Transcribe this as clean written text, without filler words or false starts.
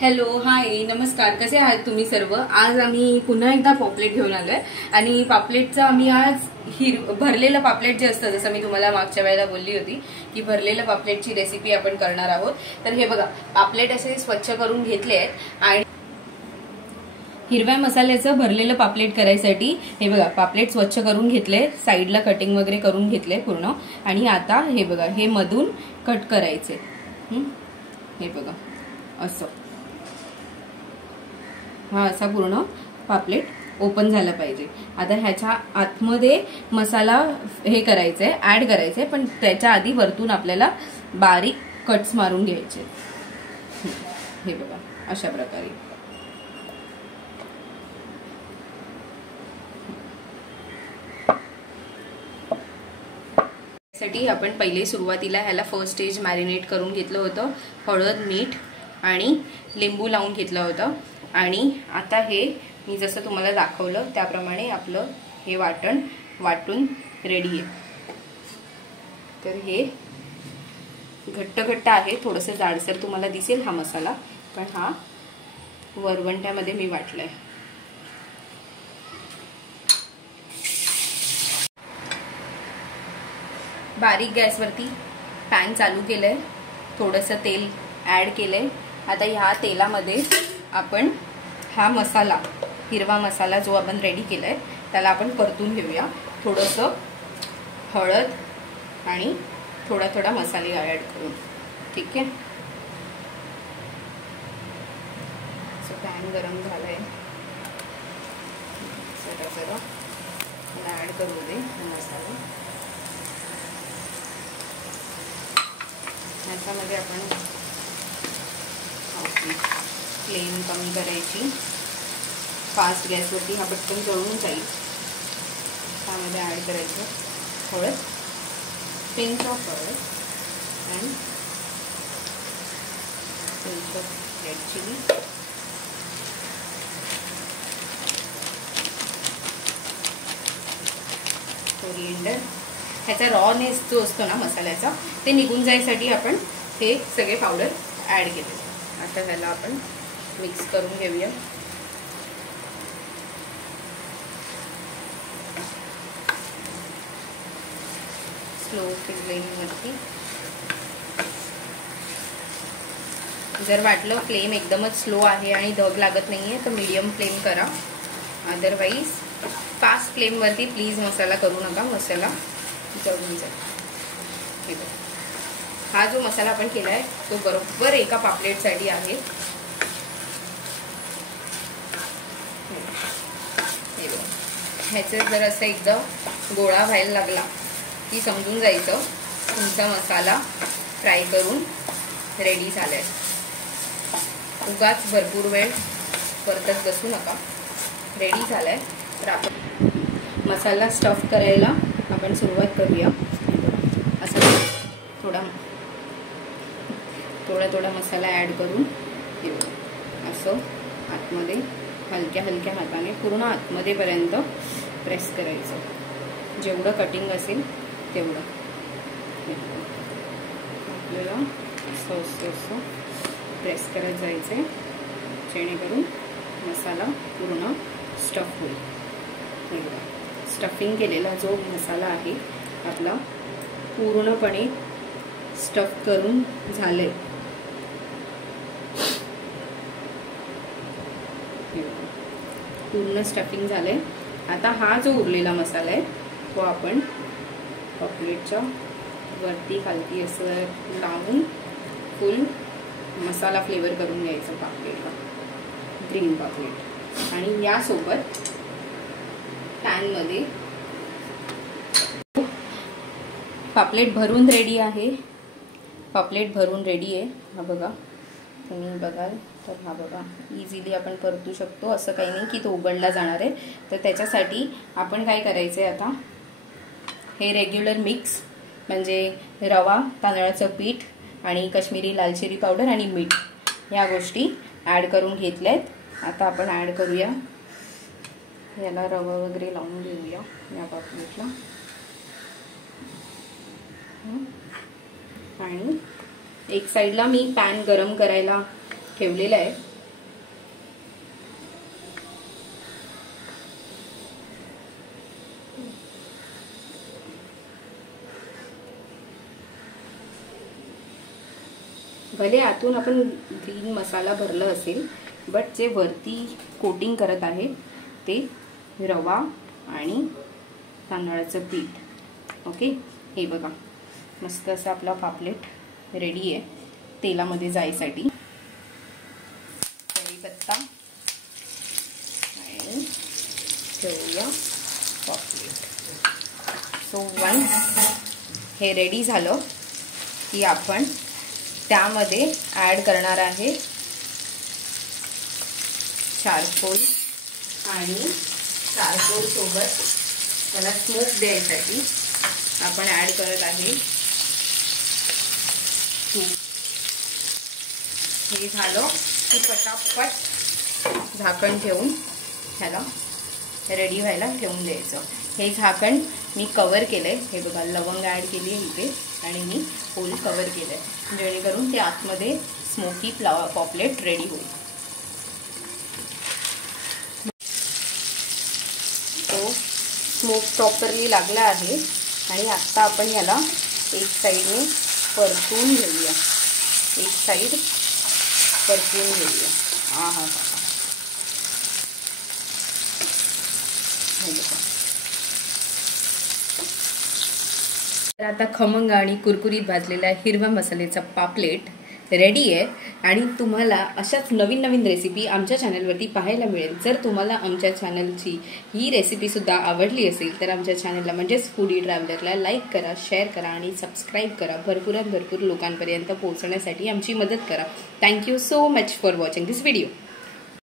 Hello, हाय, नमस्कार. कसे आहात तुम्ही सर्व? आज आम्ही पुन्हा एकदा पॉपलेट घेऊन आलोय आणि पापलेटचं आम्ही आज भरलेलं पापलेट जे असतं, जसं मी तुम्हाला मागच्या वेळेला बोलली होती की भरलेलं पापलेटची रेसिपी आपण करणार आहोत. तर हे बघा, पापलेट असे स्वच्छ करून घेतले आहेत आणि हिरव्या मसाल्याचं भरलेलं पापलेट करायसाठी हे बघा, पापलेट स्वच्छ करून घेतले, साईडला कटिंग वगैरे करून घेतले पूर्ण. आणि आता हे बघा, हे मधून कट करायचे. हे बघा असं, हा असा पूर्ण पापलेट ओपन झाला पाहिजे. आता ह्याच्या आतमध्ये मसाला हे करायचंय, ऍड करायचंय, पण त्याच्या आधी वरतून आपल्याला बारीक कट्स मारून घ्यायचे. हे बघा अशा प्रकारे. साठी आपण पहिले सुरुवातीला ह्याला फर्स्ट स्टेज मॅरिनेट करून घेतलं होतं. हळद, मीठ आणि लिंबू लावून घेतलं होतं. आणि आता हे मी जसं तुम्हाला दाखवलं त्याप्रमाणे आपलं हे वाटण वाटून रेडी आहे. तर हे घट्ट घट्ट आहे, थोडंसं जाडसर तुम्हाला दिसेल हा मसाला, पण हा वरवंट्यामध्ये मी वाटलाय. बारीक गॅसवरती पॅन चालू केलंय, थोडंसं तेल ऍड केलंय. आता ह्या तेलामध्ये आपण हा मसाला, हिरवा मसाला जो आपण रेडी केलाय त्याला आपण परतून घेऊया. थोडंसं हळद आणि थोडा थोडा मसाले ऍड करून. ठीक आहे. पॅन गरम झालाय, जरा जरा ऍड करू दे मसाला. ह्याच्यामध्ये आपण फ्लेम कमी करायची, फास्ट गॅसवरती हा पटकन जळून जाईल. त्यामध्ये ऍड करायचं हळद, पिंच ऑफ हळद and pinch of red chilli. Coriander. ह्याचा रॉनेस जो असतो ना मसाल्याचा, ते निघून जायसाठी आपण हे सगळे पावडर ऍड केले. आता ह्याला आपण मिक्स करून घेऊया. स्लो फ्लेमवरती. जर वाटलं फ्लेम एकदमच स्लो आहे आणि धग लागत नाहीये तर मीडियम फ्लेम करा. अदरवाईज फास्ट फ्लेमवरती प्लीज मसाला करू नका, मसाला जळून जाईल. हा जो मसाला आपण केलाय तो बरोबर एका पापलेटसाठी आहे. ह्याचं जर असं एकदा गोळा व्हायला लागला की समजून जायचं तुमचा मसाला फ्राय करून रेडी झालाय. उगाच भरपूर वेळ परतत बसू नका. रेडी झालाय. तर आपण मसाला स्टफ करायला आपण सुरुवात करूया. असं थोडा थोडा मसाला ऍड करून असं आतमध्ये हलक्या हलक्या हाताने पूर्ण आतमध्ये पर्यंत प्रेस करायचं. जेवढं कटिंग असेल तेवढं आपल्याला असं प्रेस करत जायचं, जेणेकरून मसाला पूर्ण स्टफ होईल. स्टफिंग केलेला जो मसाला आहे आपला पूर्णपणे स्टफ करून झालंय. पूर्ण स्टफिंग झालंय. आता हा जो उरलेला मसाला आहे तो आपण पापलेटच्या वरती खालती असं लावून फुल मसाला फ्लेवर करून घ्यायचा पापलेटला, ग्रीन पापलेट. आणि यासोबत पॅनमध्ये पापलेट भरून रेडी आहे. पापलेट भरून रेडी आहे. हा बघा, तुम्ही बघाल तर हा बघा, इझिली आपण परतू शकतो. असं काही नाही की तो उघडला जाणार आहे. तर त्याच्यासाठी आपण काय करायचं आहे, आता हे रेग्युलर मिक्स म्हणजे रवा, तांदळाचं पीठ आणि काश्मीरी लाल मिरी पावडर आणि मीठ या गोष्टी ॲड करून घेतल्यात. आता आपण ॲड करूया, याला रवा वगैरे लावून घेऊया या पापलेटला. आणि एक साईडला मी पॅन गरम करायला ठेवलेलं आहे. भले आतून आपण ग्रीन मसाला भरला असेल, बट जे वरती कोटिंग करत आहे ते रवा आणि तांदळाचं पीठ. ओके, हे बघा मस्त असं आपला पापलेट रेडी आहे तेलामध्ये जायसाठी. कढीपत्ता आणि ठेवूया पापलेट. सो वन्स हे रेडी झालं की आपण त्यामध्ये ॲड करणार आहे चारकोल, आणि चारकोल सोबत त्याला स्मोक द्यायसाठी आपण ॲड करत आहे तूप. हे झालं की पटापट झाकण ठेवून ह्याला रेडी व्हायला ठेवून द्यायचं. हे झाकण मी कवर केलंय. हे बघा लवंग ॲड केली आहे इथे आणि मी होल कवर केलंय, जेणेकरून ते आतमध्ये स्मोकी पॉपलेट रेडी होईल. तो स्मोक प्रॉपरली लागला आहे आणि आता आपण याला एक साईडने परतून घेऊया. एक साईड परतून घेऊया. हा हा हा. तर आता खमंग आणि कुरकुरीत भाजलेला हिरवा मसाल्याचा पापलेट रेडी आहे. आणि तुम्हाला अशाच नवीन नवीन रेसिपी आमच्या चॅनलवरती पाहायला मिळेल. जर तुम्हाला आमच्या चॅनलची ही रेसिपीसुद्धा आवडली असेल तर आमच्या चॅनलला म्हणजेच फूडी ट्रॅव्हलरला लाईक करा, शेअर करा आणि सबस्क्राईब करा. भरपूर लोकांपर्यंत पोहोचण्यासाठी आमची मदत करा. Thank you so much for watching this video.